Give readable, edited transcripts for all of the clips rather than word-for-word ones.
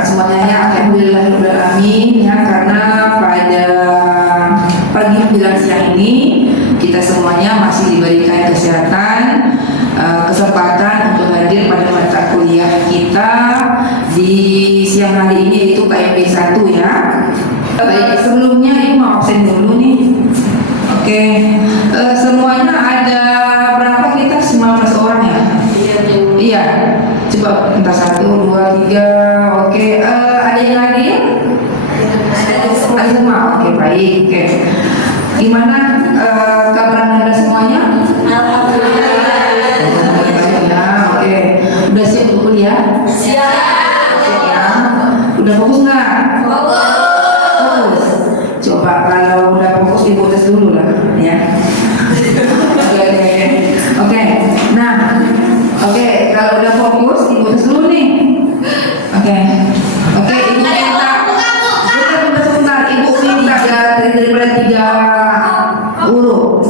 sehat semuanya ya, alhamdulillahirobbilalamin ya, karena pada pagi menjelang siang ini kita semuanya masih diberikan kesehatan, kesempatan untuk hadir pada mata kuliah kita di siang hari ini, yaitu KMP 1 ya. Baik, sebelumnya ini mau absen dulu nih. Oke, semuanya ada berapa kita? 19 orang ya? Iya. Coba entah 1, 2, 3. Oke, ada yang lagi? Ada semua. Oke, baik. Oke. Gimana kabar Anda semuanya? Alhamdulillah. Ya, oke. Udah siap untuk kuliah? Siap. Siap ya. Udah fokus nggak? Fokus. Coba kalau udah fokus ibu tes dulu lah, ya. Oke. Nah, oke. Kalau udah fokus ibu tes dulu nih. Oke. Oke. Ibu minta. Sebentar. Ibu minta daripada 3 huruf.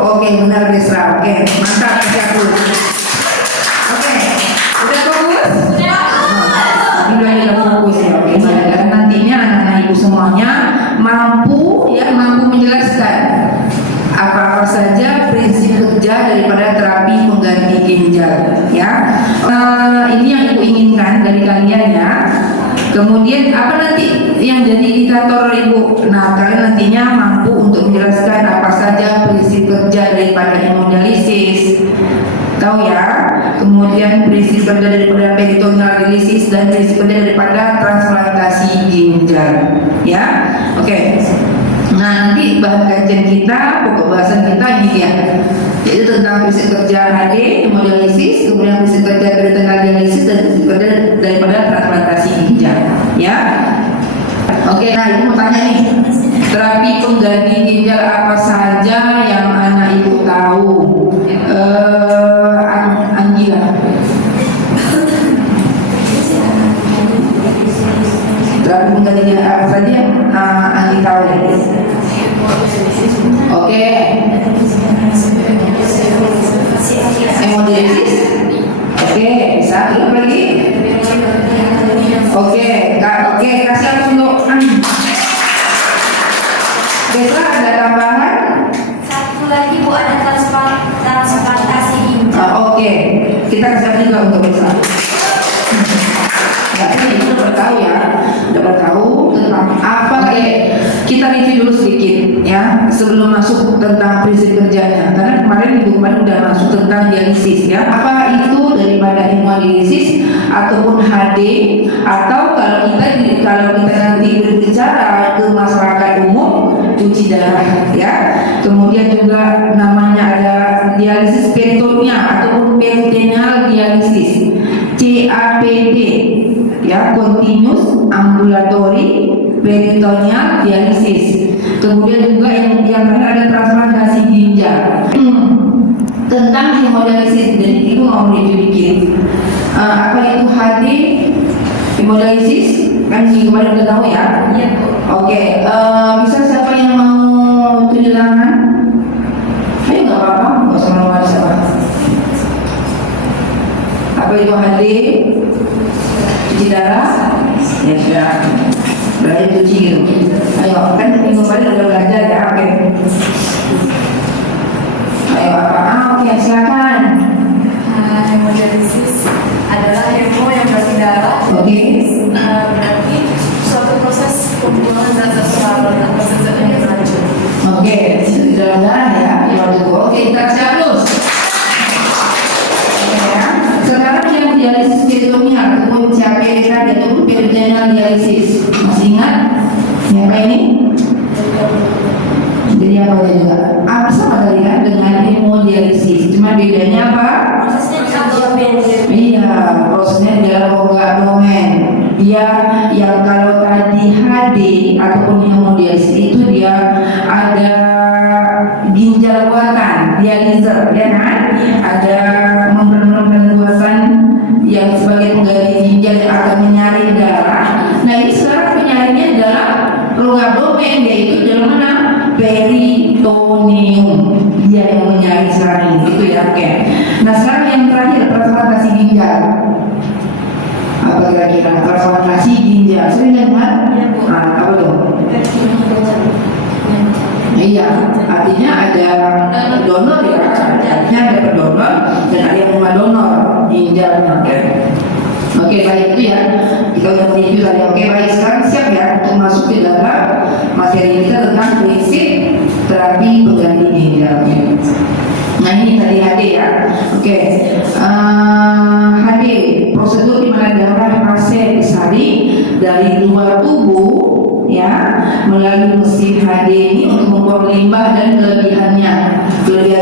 Oke, benar Desra. Oke, mantap kasih aku. Oke, udah fokus? Udah fokus ya. Oke, dan nantinya anak-anak ibu semuanya mampu menjelaskan apa saja prinsip kerja daripada terapi pengganti ginjal ya. Ini yang ibu inginkan dari kalian ya. Kemudian apa nanti yang jadi indikator ibu? Nah, kalian nantinya mampu untuk menjelaskan apa saja prinsip kerja daripada hemodialisis, tahu ya. Kemudian prinsip kerja daripada peritoneal dialisis dan prinsip kerja daripada transplantasi ginjal, ya. Oke. Nah, nanti bahan kajian kita, pokok bahasan kita ini dia, yaitu tentang prinsip kerja HD, hemodialisis, kemudian prinsip kerja peritoneal dialisis dan prinsip kerja daripada transplantasi ginjal, ya. Oke, nah ibu mau tanya nih, terapi pengganti ginjal apa saja yang anak ibu tahu? Anggila. Terapi pengganti ginjal apa saja yang Anggi tahu ya? Oke. Hemodialisis. Oke, bisa belum lagi? Oke, kasih aku untuk Besok ada tambahan? Satu lagi Bu, ada transplantasi ginjal. Oke, kita kasih juga untuk besok. Ini udah bertahu ya, udah bertahu tentang apa kita review dulu sedikit ya sebelum masuk tentang prinsip kerjanya, karena kemarin minggu kemarin udah masuk tentang dialisis ya. Apa itu daripada hemodialisis ataupun HD, atau kalau kita nanti berbicara ke masyarakat umum, cuci darah ya. Kemudian juga namanya ada dialisis peritoneal ataupun peritoneal dialisis, CAPD ya, continuous ambulatory peritoneal dialisis. Kemudian juga yang terakhir ada transplantasi ginjal. Tentang hemodialisis, jadi itu mau review dikit. Apa itu HD hemodialisis? Kan kemarin udah tahu ya. Iya Bu. Oke, bisa siapa yang mau tunjuk tangan? Ayo nggak apa-apa, nggak usah nomor siapa. Apa itu HD? Cuci darah? Ya sudah. Berarti cuci gitu. Ayo, kan minggu kemarin udah belajar ya. Oke. Ayo apa? Oke, silakan. Hemodialisis adalah hemo yang berarti darah. Oke. Berarti suatu proses pembuangan zat-zat terlarut atau zat-zat yang beracun. Oke, di dalam darah ya. Oke, kita siap terus. Ya. Sekarang yang dialisis peritoneal ataupun CAPD tadi itu peritoneal dialisis. Masih ingat? Ya, apa ini? Jadi apa juga? Apa sama tadi kan dengan hemodialisis? Cuma bedanya apa? Prosesnya di abdomen. Iya, prosesnya di dalam rongga abdomen. Dia yang kalau tadi HD ataupun hemodialisis itu dia ada ginjal buatan, dialiser, ya kan? Ada memberi buatan yang sebagai pengganti ginjal yang akan menyaring darah. Nah ini sekarang penyaringnya adalah rongga abdomen, yaitu dalam mana? Peritoneum. Dia yang menyaring sekarang ini, gitu ya. Oke. Nah sekarang yang terakhir transplantasi ginjal. Apa kira-kira? Transplantasi ginjal sering dengar? Iya, Bu. Apa tuh? Iya, artinya ada donor ya, artinya ada pendonor dan ada yang rumah donor ginjalnya. Oke, baik itu ya. Kita udah mereview tadi. Oke, baik, sekarang siap ya untuk masuk ke dalam materi kita tentang prinsip terapi pengganti ginjal. Nah ini tadi HD ya. Oke, HD prosedur di mana darah pasien disaring dari luar tubuh ya melalui mesin HD ini untuk membuang limbah dan kelebihan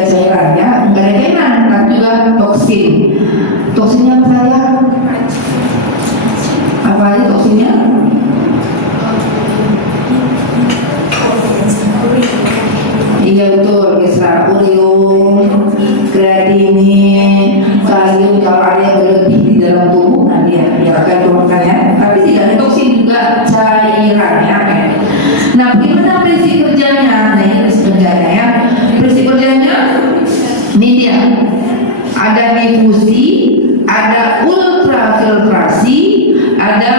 cairan ya, bukan ada cairan tapi juga toksin. Toksinnya apa saya? Apa aja toksinnya? Iya betul, bisa ureum, kreatinin, kalium. Kalau ada yang berlebih di dalam tubuh, nah dia akan keluarkan ya. Tapi tidak ada toksin juga cairan ya. Nah, bagaimana prinsip kerjanya? Nah, ini prinsip kerjanya ya. Prinsip kerjanya ini dia. Ada difusi, ada ultrafiltrasi, ada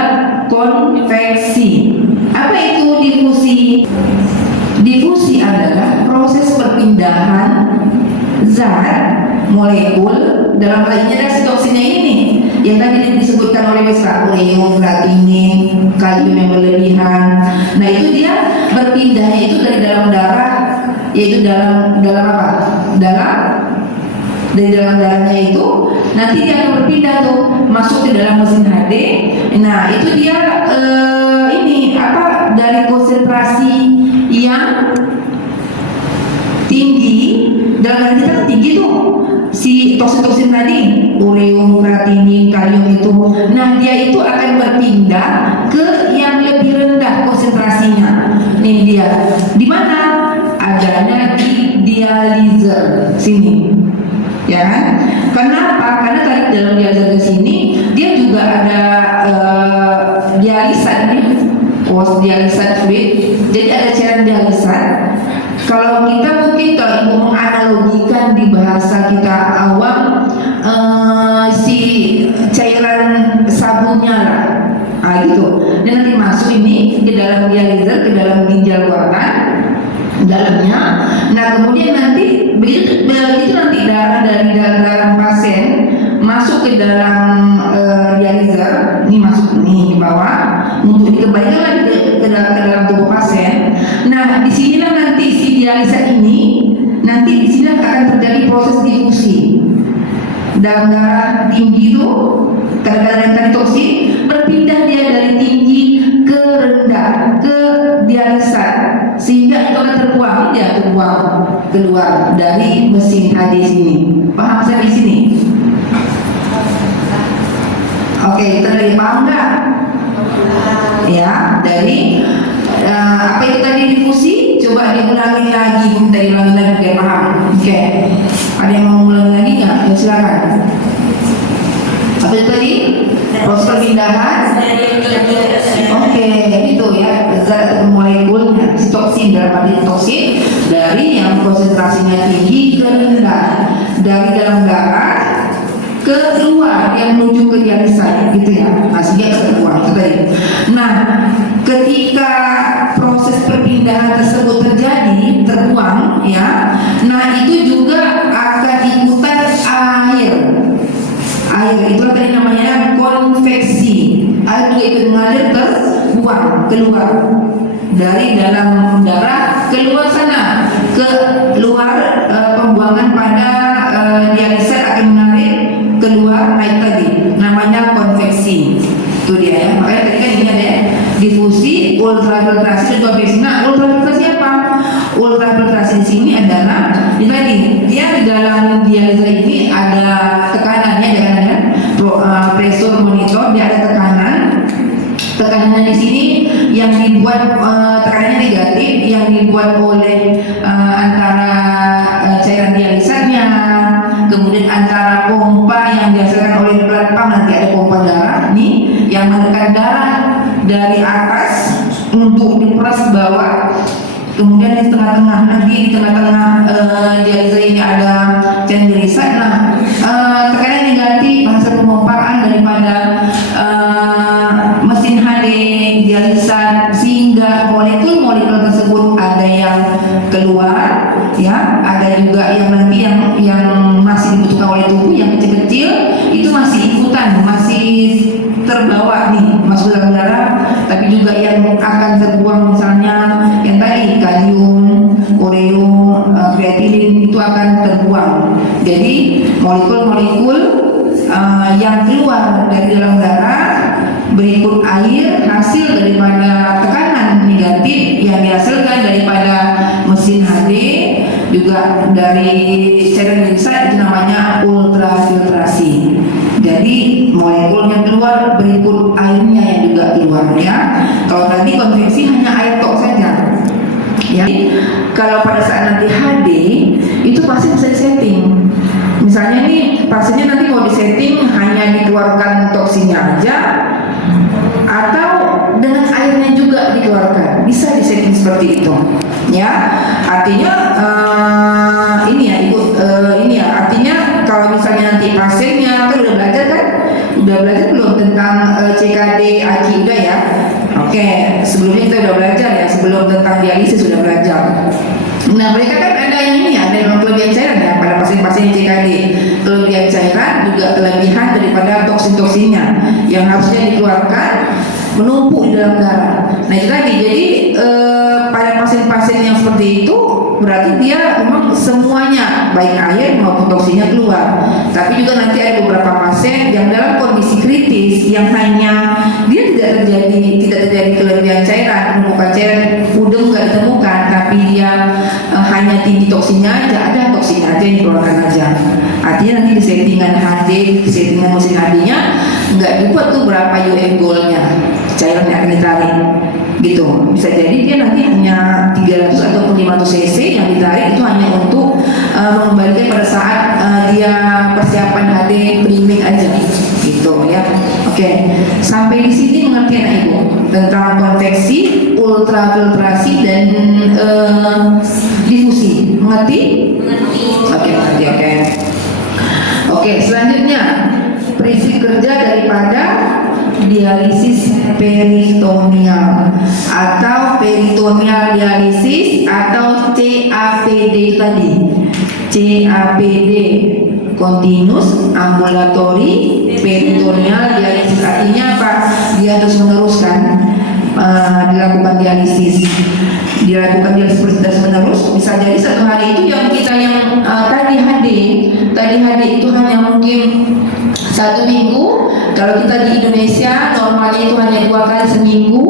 konveksi. Apa itu difusi? Difusi adalah proses perpindahan zat molekul, dalam hal ini ada toksinnya ini yang tadi disebutkan oleh Miska, ureum, kreatinin, kalium yang berlebihan. Nah itu dia berpindahnya itu dari dalam darah, yaitu dalam apa? Dari dalam darahnya itu nanti dia akan berpindah tuh masuk ke dalam mesin HD. Nah itu dia ini apa, dari konsentrasi yang tinggi dalam darah kita kan tinggi tuh si toksin tadi, ureum, kreatinin, kalium itu. Nah dia itu akan berpindah ke yang lebih rendah konsentrasinya. Nih dia di mana adanya di dializer sini. Ya kan? Kenapa? Karena tadi dalam dializer ke sini dia juga ada dialisan nih, post dialisan fluid. Jadi ada cairan dialisan. Kalau kita mungkin kalau ibu menganalogikan di bahasa kita awam, si cairan sabunnya lah, gitu. Dan nanti masuk ini ke dalam dializer, ke dalam ginjal buatan dalamnya. Nah kemudian nanti begitu nanti darah dari darah pasien masuk ke dalam dializer, ini masuk nih di bawah untuk dikembalikan lagi ke dalam tubuh pasien. Nah disinilah nanti si dializer ini nanti disini akan terjadi proses difusi dalam darah tinggi itu, kadang-kadang tadi toksin berpindah dia dari tinggi ke rendah ke dializer sehingga itu akan terbuang keluar dari mesin HD sini. Paham saya di sini? Oke, kita dari paham nggak? Ya, dari apa itu tadi difusi? Coba diulangi lagi, minta diulangi lagi biar paham. Oke, ada yang mau ulangi lagi nggak? Ya, silakan. Apa itu tadi? Proses perpindahan. Oke, itu ya, zat molekulnya, toksin dalam arti toksin dari yang konsentrasinya tinggi ke rendah, dari dalam darah keluar yang menuju ke dializer gitu ya, sehingga keluar itu tadi. Nah, ketika proses perpindahan tersebut terjadi, terbuang ya, nah itu juga akan ikutan air itu tadi namanya konveksi. Air juga ikut mengalir terbuang keluar dari dalam darah keluar sana, keluar pembuangan pada dializer akan menarik keluar naik tadi, namanya konveksi. Itu dia ya. Makanya tadi kan ini ada difusi, ultrafiltrasi dan konveksi. Nah, ultrafiltrasi apa? Ultrafiltrasi di sini adalah ini tadi dia di dalam dializer ini ada tekanannya, jangan ada pressure monitor, dia ada tekanannya di sini yang dibuat tekanannya negatif yang dibuat oleh antara cairan dializernya, kemudian antara pompa yang dihasilkan oleh plat pump, nanti ada pompa darah nih yang menekan darah dari atas untuk diperas ke bawah, kemudian di tengah-tengah nanti di tengah-tengah dializer ini ada cairan dializer. Nah tekanan negatif hasil pemompaan daripada keluar, ya. Ada juga yang nanti yang masih dibutuhkan oleh tubuh yang kecil-kecil itu masih ikutan, masih terbawa nih masuk dalam darah, tapi juga yang akan terbuang misalnya yang tadi kalium, ureum, kreatinin itu akan terbuang. Jadi molekul-molekul yang keluar dari dalam darah berikut air hasil daripada tekanan negatif yang dihasilkan daripada mesin HD, juga dari cairan inside itu namanya ultrafiltrasi. Jadi molekul yang keluar berikut airnya yang juga keluar, ya. Kalau tadi konveksi hanya air tok saja, ya. Kalau pada saat nanti HD itu pasti bisa disetting. Misalnya nih pasiennya nanti mau disetting hanya dikeluarkan toksinnya aja atau dengan airnya juga dikeluarkan, bisa disetting seperti itu, ya. Artinya ini ya ibu, ini ya artinya kalau misalnya nanti pasiennya kan udah belajar belum tentang CKD AKI udah ya. Oke, sebelumnya kita udah belajar ya, sebelum tentang dialisis sudah belajar. Nah mereka kan ada yang ini ya, ada yang kelebihan cairan ya pada pasien-pasien CKD. Kelebihan cairan juga kelebihan daripada toksin-toksinnya yang harusnya dikeluarkan menumpuk di dalam darah. Nah itu tadi, jadi pada pasien-pasien yang seperti itu berarti dia memang semuanya baik air maupun toksinnya keluar. Tapi juga nanti ada beberapa pasien yang dalam kondisi kritis yang hanya dia tidak terjadi kelebihan cairan, penumpukan cairan udem nggak ditemukan, tapi dia hanya tinggi toksinnya aja, ada toksinnya aja yang dikeluarkan aja. Artinya nanti di settingan HD, di settingan mesin HD-nya nggak dibuat tuh berapa UF goalnya cairan yang akan ditarik gitu. Bisa jadi dia nanti hanya 300 ataupun 500 cc yang ditarik itu hanya untuk mengembalikan pada saat dia persiapan HD priming aja gitu ya. Oke, sampai di sini mengerti anak ibu tentang konveksi, ultrafiltrasi dan difusi, mengerti? Oke, mengerti. Oke, selanjutnya prinsip kerja daripada dialisis peritoneal atau peritoneal dialisis atau CAPD tadi. CAPD, continuous ambulatory peritoneal dialisis, artinya apa? Dia terus meneruskan dilakukan dialisis terus menerus. Bisa jadi satu hari itu yang kita yang tadi HD itu hanya mungkin 1 minggu. Kalau kita di Indonesia normalnya itu hanya 2 kali seminggu,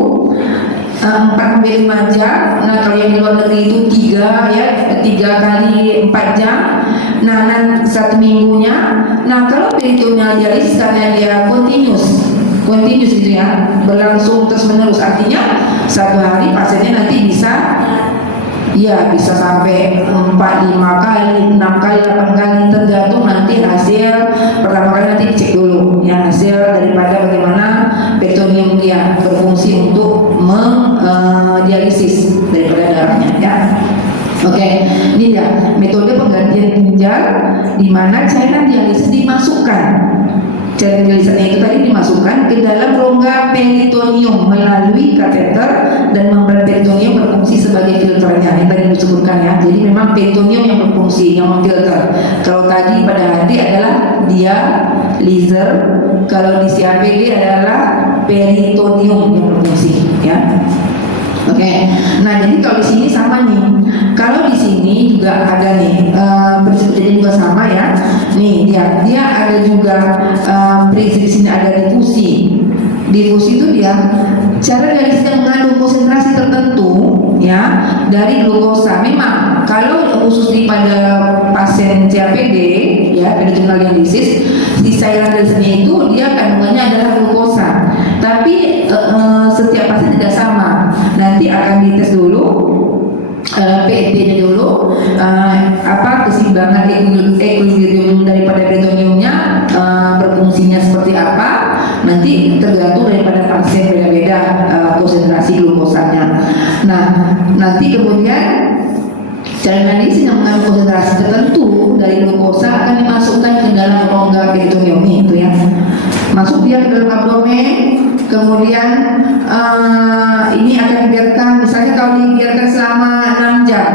4-5 jam. Nah kalau yang di luar negeri itu 3 kali 4 jam. Nah 1 minggunya. Nah kalau peritoneal dialisis karena dia continuous gitu ya, berlangsung terus menerus, artinya satu hari pasiennya nanti bisa sampai 4-5 kali, 6 kali, 8 kali, tergantung nanti hasil. Pertama kali nanti cek dulu ya hasil daripada bagaimana peritoneum dia berfungsi untuk dialisis daripada darahnya ya. Oke, ini ya metode penggantian ginjal di mana cairan dialisis dimasukkan. Cairan dialisisnya itu tadi dimasukkan ke dalam rongga peritoneum melalui kateter dan membran peritoneum berfungsi sebagai filternya yang tadi disebutkan ya. Jadi memang peritoneum yang berfungsi, yang memfilter. Kalau tadi pada HD adalah dialyzer, kalau di CAPD adalah peritoneum yang berfungsi ya. Oke, nah jadi kalau di sini sama nih. Kalau di sini juga ada nih prinsip kerjanya juga sama ya. Nih dia ada juga prinsip di sini ada difusi. Difusi itu dia cara dialisisnya mengandung konsentrasi tertentu ya dari glukosa. Memang kalau khusus di pada pasien CAPD ya peritoneal dialisis, di cairan dialisisnya itu dia kandungannya adalah glukosa. Tapi setiap pasien tidak sama. Nanti akan dites dulu PET-nya dulu, keseimbangan equilibrium daripada peritoneumnya berfungsinya seperti apa. Nanti tergantung daripada pasien beda-beda konsentrasi glukosanya. Nah, nanti kemudian cairan dialisis yang mengandung konsentrasi tertentu dari glukosa akan dimasukkan ke dalam rongga peritoneum itu ya. Masuk dia ke dalam abdomen, kemudian ini akan dibiarkan, misalnya kalau dibiarkan selama 6 jam.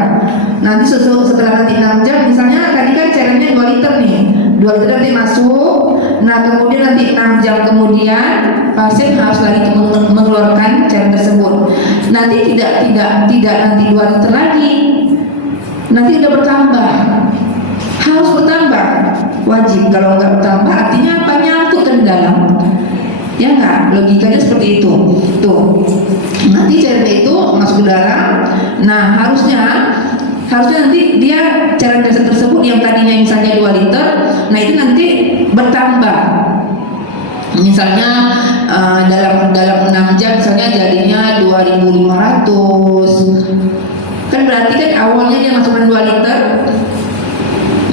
Nanti setelah nanti 6 jam, misalnya tadi kan cairannya 2 liter nih, 2 liter nanti masuk. Nah kemudian nanti 6 jam kemudian pasien harus lagi mengeluarkan cairan tersebut. Nanti tidak nanti 2 liter lagi, nanti udah bertambah, harus bertambah, wajib. Kalau nggak bertambah artinya apa? Nyangkut ke dalam, ya nggak? Logikanya seperti itu. Tuh, nanti cairan itu masuk ke dalam. Nah harusnya nanti dia cairan tersebut yang tadinya misalnya 2 liter, nah itu nanti bertambah. Misalnya dalam 6 jam misalnya jadinya 2.500. Kan berarti kan awalnya dia masukkan 2 liter,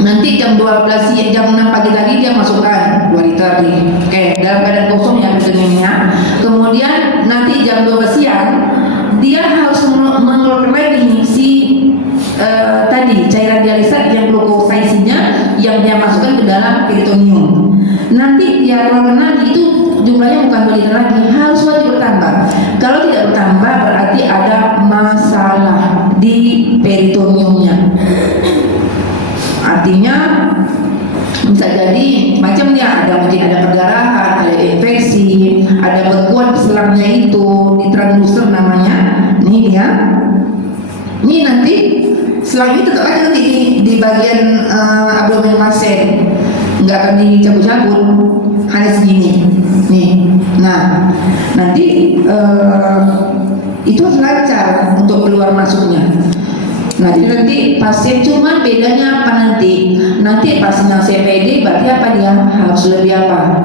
nanti jam 12 jam 6 pagi tadi dia masukkan 2 liter nih. Oke, dalam keadaan kosong ya persennya. Kemudian nanti jam 12 siang dia harus mengeluarkan lagi si tadi cairan dialisa yang glukosasinya yang dia masukkan ke dalam peritoneum. Nanti dia keluarkan lagi, itu jumlahnya bukan 2 liter lagi, harus wajib bertambah. Kalau tidak bertambah berarti ada masalah di peritoneumnya. Artinya bisa jadi macam ya, mungkin ada perdarahan, ada infeksi, ada bekuan di selangnya itu, di transducer namanya. Ini dia. Ini nanti selang itu tetap aja nanti di bagian abdomen pasien, nggak akan dicabut-cabut, hanya segini. Nih, nah nanti itu harus lancar untuk keluar masuknya. Nah jadi nanti pasien cuma bedanya apa nanti pasien yang CPD berarti apa, dia harus lebih apa,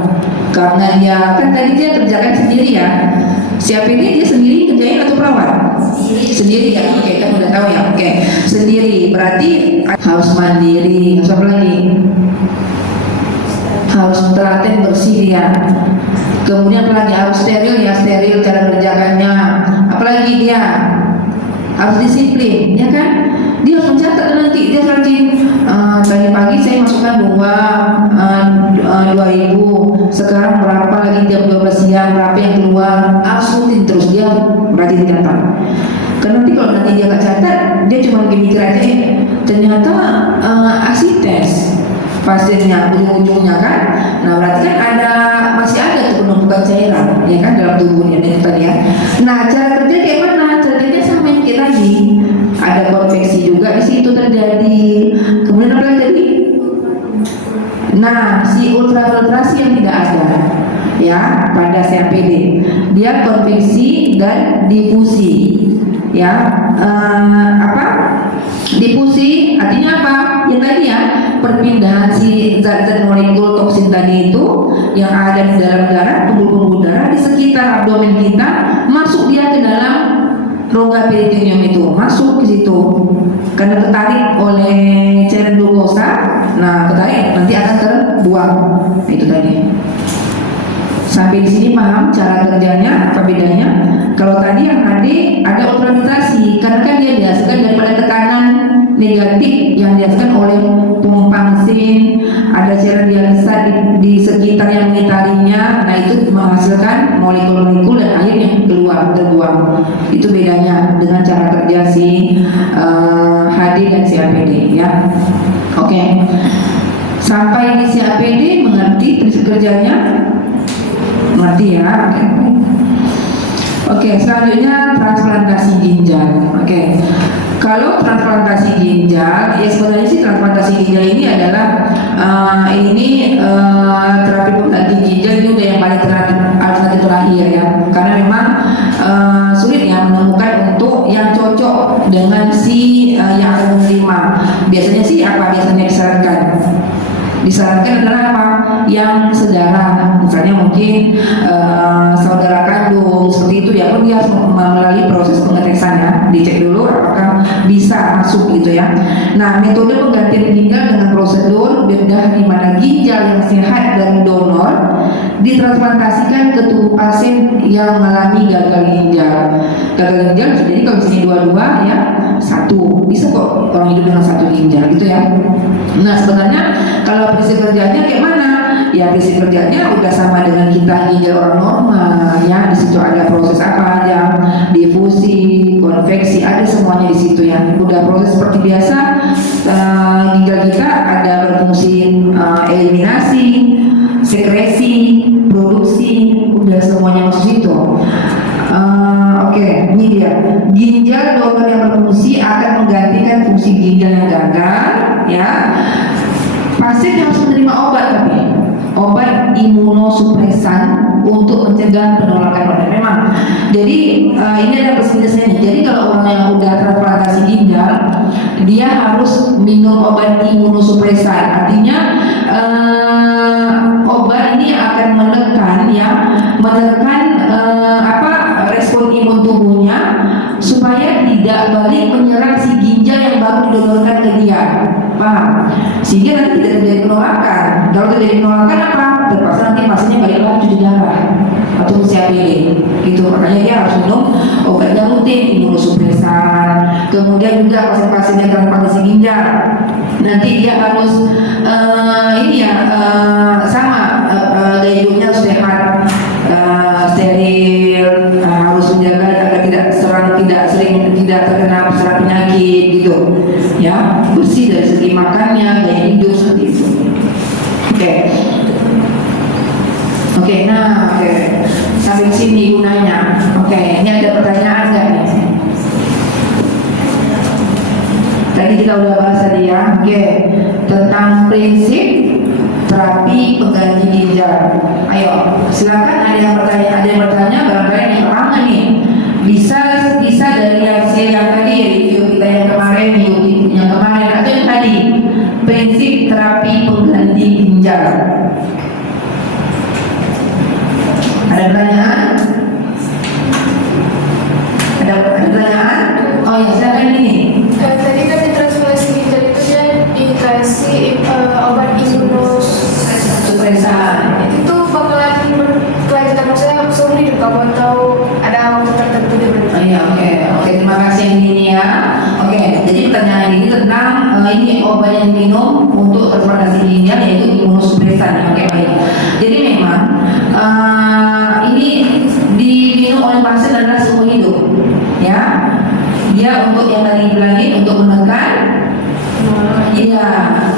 karena dia kan tadi dia kerjakan sendiri ya. CPD dia sendiri kerjain atau perawat? Sendiri ya, oke, kan udah tahu ya, oke, sendiri berarti harus mandiri. Harus apa lagi? Harus telaten bersih ya. Kemudian apalagi harus steril ya, steril cara kerjakannya. Apalagi dia harus disiplin, ya kan? Dia harus mencatat nanti, dia rajin. Tadi pagi saya masukkan 2.000, sekarang berapa lagi jam 12 siang, berapa yang keluar, harus rutin terus dia rajin catat. Karena nanti kalau nanti dia nggak catat, dia cuma lagi mikir aja, ternyata asites pasiennya ujung-ujungnya kan. Nah berarti kan masih ada tuh penumpukan cairan, ya kan, dalam tubuhnya tadi ya. Nah cara kerja kayak mana? Cara kerja sama yang kayak tadi, ada konveksi juga di situ terjadi. Kemudian apa lagi tadi? Nah si ultrafiltrasi yang tidak ada ya pada CAPD, dia konveksi dan difusi ya. Difusi artinya apa? Yang tadi ya, perpindahan si zat-zat molekul toksin tadi itu yang ada di dalam darah, pembuluh-pembuluh darah di sekitar abdomen kita, masuk dia ke dalam rongga peritoneum itu, masuk ke situ karena tertarik oleh cairan glukosa. Nah ketarik nanti akan terbuang. Itu tadi. Sampai di sini paham cara kerjanya, apa bedanya? Kalau tadi yang ada ultrafiltrasi, karena kan dia dihasilkan daripada tekanan negatif yang dihasilkan oleh pompa mesin, ada cairan dialisa di sekitar yang mengitarinya. Nah itu menghasilkan molekul-molekul dan air yang terbuang. Itu bedanya dengan cara kerja si HD dan CAPD ya. Oke. Sampai di CAPD mengerti prinsip kerjanya? Mengerti ya? Oke, selanjutnya transplantasi ginjal. Oke. Kalau transplantasi ginjal, ya sebenarnya sih transplantasi ginjal ini adalah terapi pengganti ginjal ini udah yang paling alternatif terakhir ya, karena memang sulit ya menemukan untuk yang cocok dengan si yang akan menerima. Biasanya sih apa biasanya disarankan adalah apa? Yang sedarah, misalnya mungkin saudara kandung seperti itu ya, pun dia harus melalui proses pengetesan ya, dicek dulu apakah bisa masuk gitu ya. Nah metode penggantian ginjal dengan prosedur bedah di mana ginjal yang sehat dan donor ditransplantasikan ke tubuh pasien yang mengalami gagal ginjal. Gagal ginjal bisa jadi kalau misalnya dua-dua ya, satu bisa kok orang hidup dengan satu ginjal gitu ya. Nah sebenarnya kalau prinsip kerjanya kayak mana? Ya prinsip kerjanya udah sama dengan kita ginjal orang normal ya. Di situ ada proses apa aja, difusi, konveksi, ada semua semuanya di situ ya. Udah proses seperti biasa. Ginjal kita ada berfungsi eliminasi, sekresi, produksi, udah semuanya masuk situ. Oke, ini dia. Ginjal donor yang berfungsi akan menggantikan fungsi ginjal yang gagal, ya. Pasien harus menerima obat tapi obat imunosupresan untuk mencegah penolakan organ. Memang. Jadi ini ada plus-minusnya nih. Jadi kalau orang yang udah transplantasi ginjal, dia harus minum obat imunosupresan. Artinya obat ini akan menekan respon imun tubuhnya supaya tidak balik menyerang si ginjal yang baru didonorkan ke dia. Paham? Sehingga nanti tidak terjadi penolakan. Kalau terjadi penolakan apa? Terpaksa nanti pasiennya balik lagi cuci darah atau CAPD gitu. Makanya dia harus minum obatnya rutin, imunosupresan. Kemudian juga pasien-pasien yang transplantasi ginjal, nanti dia harus gaya hidupnya harus sehat, steril, harus menjaga agar tidak terkena serangan penyakit gitu, ya, bersih dari segi makannya, gaya hidup seperti itu. Oke, sampai sini gunanya. Oke, ini ada pertanyaan nggak nih? Tadi kita udah bahas tadi ya. Oke, tentang prinsip terapi pengganti ginjal. Ayo, silakan ada yang bertanya, barangkali yang lama nih. Bisa dari hasil yang tadi review kita yang kemarin, yang kemarin atau yang tadi prinsip terapi pengganti ginjal. Ada pertanyaan? Ada pertanyaan? Oh ya, silakan ini. Tadi kan di transplantasi ginjal itu dia dikasih obat imunosupresan. Itu bakalan berkelanjutan, maksudnya seumur hidup kamu atau ada waktu tertentu dia berhenti? Oh iya, oke, terima kasih yang ini ya. Oke, jadi pertanyaan ini tentang ini obat yang diminum untuk transplantasi ginjal yaitu imunosupresan. Oke, baik. Jadi memang ini diminum oleh pasien adalah seumur hidup, ya. Dia untuk yang tadi bilangin untuk menekan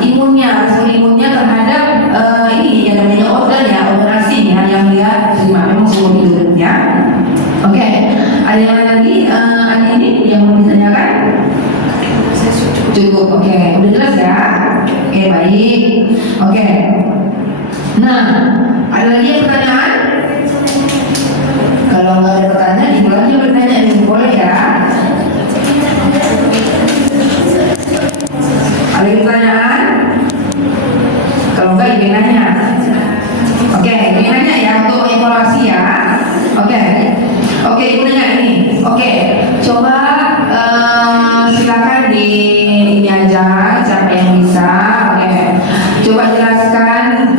respon imunnya terhadap ini yang namanya organ asing yang dia terima, memang seumur hidup ya. Oke, ada yang lagi ini yang mau ditanyakan? Cukup, oke, udah jelas ya. Oke, baik. Oke. Nah, ada lagi yang pertanyaan? Kalau nggak ada pertanyaan, dimulai aja bertanya, boleh ya. Ada yang pertanyaan? Kalau enggak, ibu nanya. Oke, ibu nanya ya untuk evaluasi ya. Oke, ibu nanya ini. Oke, coba silakan di ini aja siapa yang bisa. Oke, coba jelaskan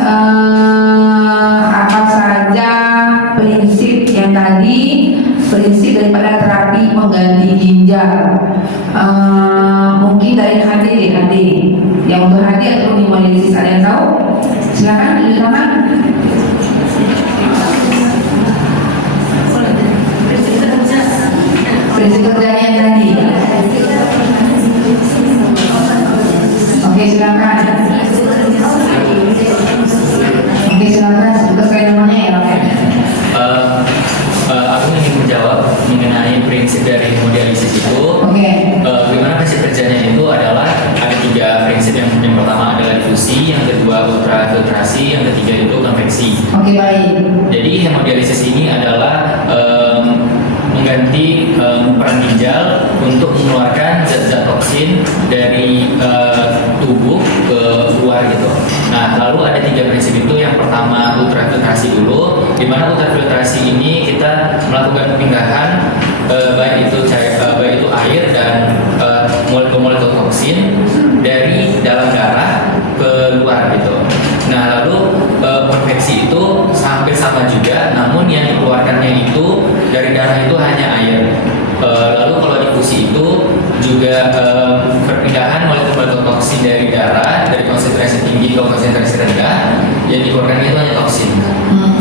apa saja prinsip yang tadi, prinsip daripada terapi pengganti ginjal. Mungkin dari Hadi yang untuk Hadi atau hemodialisis, ada yang tahu? Silakan tunjuk tangan. Prinsip kerjanya yang tadi. Oke, silakan. Sebut sekali namanya ya. Aku ingin menjawab mengenai prinsip dari hemodialisis itu. Bagaimana prinsip kerjanya itu adalah ada 3 prinsip. Yang pertama adalah difusi, yang kedua ultrafiltrasi, yang ketiga itu konveksi. Baik. Jadi hemodialisis ini adalah mengganti peran ginjal untuk mengeluarkan zat-zat toksin dari tubuh ke luar gitu. Nah, lalu ada 3 prinsip itu. Yang pertama ultrafiltrasi dulu, di mana ultrafiltrasi ini kita melakukan peminggahan baik itu air dan molekul-molekul toksin dari dalam darah ke luar gitu. Nah, lalu konveksi itu hampir sama juga, namun yang dikeluarkannya itu dari darah itu hanya air. Lalu kalau difusi itu juga perpindahan molekul-molekul toksin dari darah dari konsentrasi tinggi ke konsentrasi rendah, yang dikeluarkannya itu hanya toksin.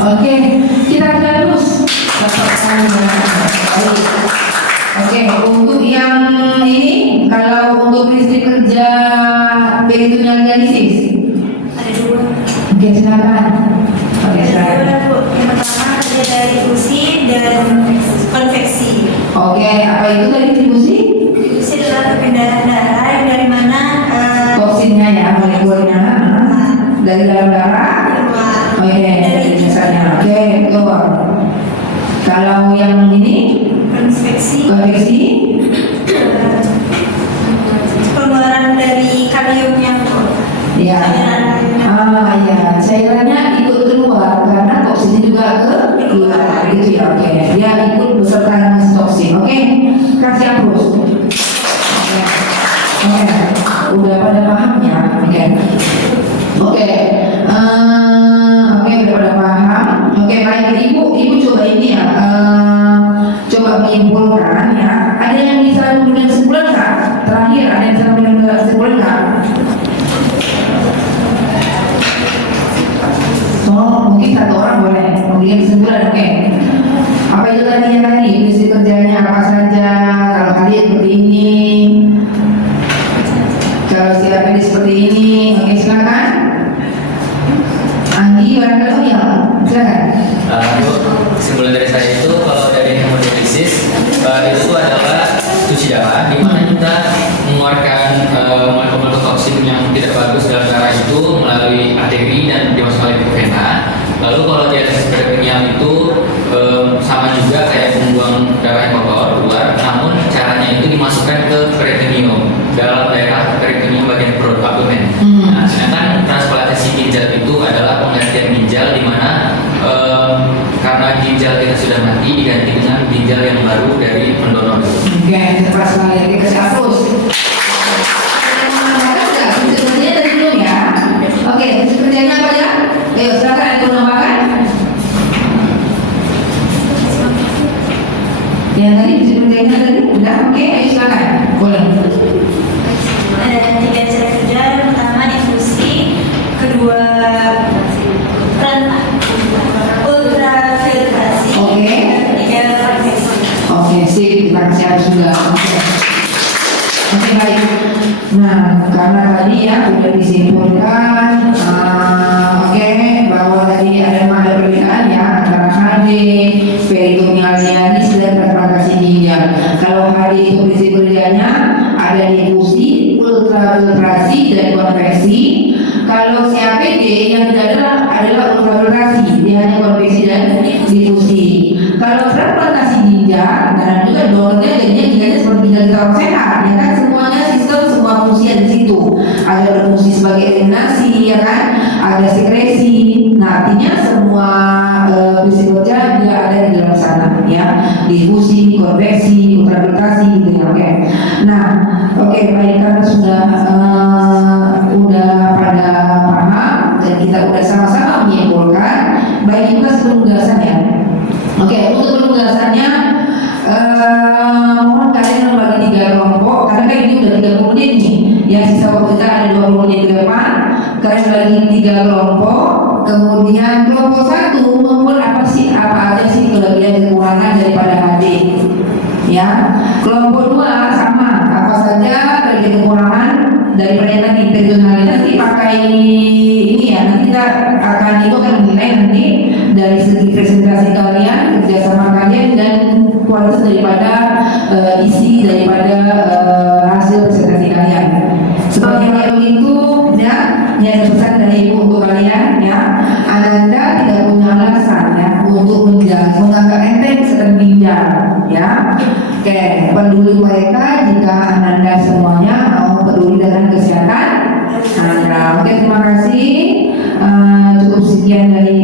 Oke, kita terus. Oke, untuk yang ini, kalau untuk prinsip kerja peritoneal dialisis, Ada dua. oke silakan. Oke, Ada silakan. dua, Bu. Yang pertama kerja dari distribusi dan konveksi. Oke, apa itu tadi distribusi? Distribusi adalah perpindahan darah yang dari mana Toksinnya ya, molekulnya dari dalam darah. keluar. Oke, dari misalnya. Oke, betul. Kalau yang ini Konveksi konveksi, pengeluaran dari kalium yang ya. Ya, cairannya ikut keluar karena toksinnya juga keluar, gitu ya. Oke, dia ikut beserta dengan toksin. Oke, kasih hapus. Oke, udah pada paham ya? Oke, oke, udah pada paham. Oke, baik ibu coba ini ya, coba menyimpulkan ya. Ada yang bisa memberikan kesimpulan nggak? Terakhir, ada yang bisa memberikan kesimpulan nggak? Oh, mungkin satu orang boleh memberikan kesimpulan. Oke, apa itu tadi yang tadi? Prinsip kerjanya apa saja? Kalau kalian seperti ini, kalau siapa seperti ini, oke silakan. Andi, barangkali oh ya, silakan. Bu, kesimpulan dari saya itu kalau dari hemodialisis itu adalah cuci darah di mana kita mengeluarkan molekul-molekul toksin yang tidak bagus dalam darah itu melalui arteri dan dimasukkan ke vena. Lalu kalau dialisis peritoneal itu sama juga kayak membuang darah yang kotor keluar, namun caranya itu dimasukkan ke peritoneum dalam daerah peritoneum bagian perut abdomen. Nah, sedangkan transplantasi ginjal itu adalah penggantian ginjal di mana karena ginjal kita sudah mati diganti dengan ginjal yang baru dari pendonor. Oke, cepat sekali. Oke, kasih hapus. Prinsip kerjanya tadi belum ya? Oke, prinsip kerjanya apa ya? Ayo silakan ada yang menambahkan. Yang tadi prinsip kerjanya tadi udah oke, ayo silakan. Boleh. Ada 3 cara kerja. Yang pertama difusi, kedua ultrafiltrasi, Oke. ketiga konveksi. Oke, sip, terima kasih harus juga. Oke, baik. Nah, karena tadi ya sudah disimpulkan, oke, bahwa tadi ada perbedaan ya antara HD, peritoneal dialisis dan transplantasi ginjal. Kalau HD itu prinsip kerjanya ada difusi, ultrafiltrasi dan konveksi. Kalau CAPD yang adalah ultrafiltrasi, dia hanya konveksi dan difusi. Kalau transplantasi ginjal, dan juga donornya jadinya ginjalnya seperti ginjal kita orang sehat, ya kan? Semuanya sistem, semua fungsi ada di situ. Ada berfungsi sebagai eliminasi, ya kan? Ada sekresi. Nah, artinya semua prinsip kerja juga ada di dalam sana, ya. Difusi, konveksi, ultrafiltrasi, gitu ya. Oke. Nah, oke, baik karena sudah pada paham dan kita udah sama-sama menyimpulkan. Baik kita penugasan ya. Oke, untuk penugasannya mohon kalian membagi 3 kelompok karena kan ini udah 30 menit nih. Ya sisa waktu kita ada 20 menit ke depan. Kalian bagi 3 kelompok. Kemudian kelompok 1 membuat apa aja sih kelebihan kekurangan daripada HD. Ya. Kelompok 2 sama apa saja kelebihan kekurangan daripada yang tadi peritoneal nanti pakai ini ya. Nanti kita akan menilai nanti dari segi presentasi kalian, kerjasama kalian dan kualitas daripada isi daripada hasil presentasi kalian. Seperti yang itu ya, ini ada pesan dari ibu untuk kalian ya. Anda tidak punya alasan ya untuk menganggap enteng kesehatan ginjal ya. Oke, peduli mereka jika Anda semuanya mau peduli dengan kesehatan Anda. Oke, terima kasih. Cukup sekian dari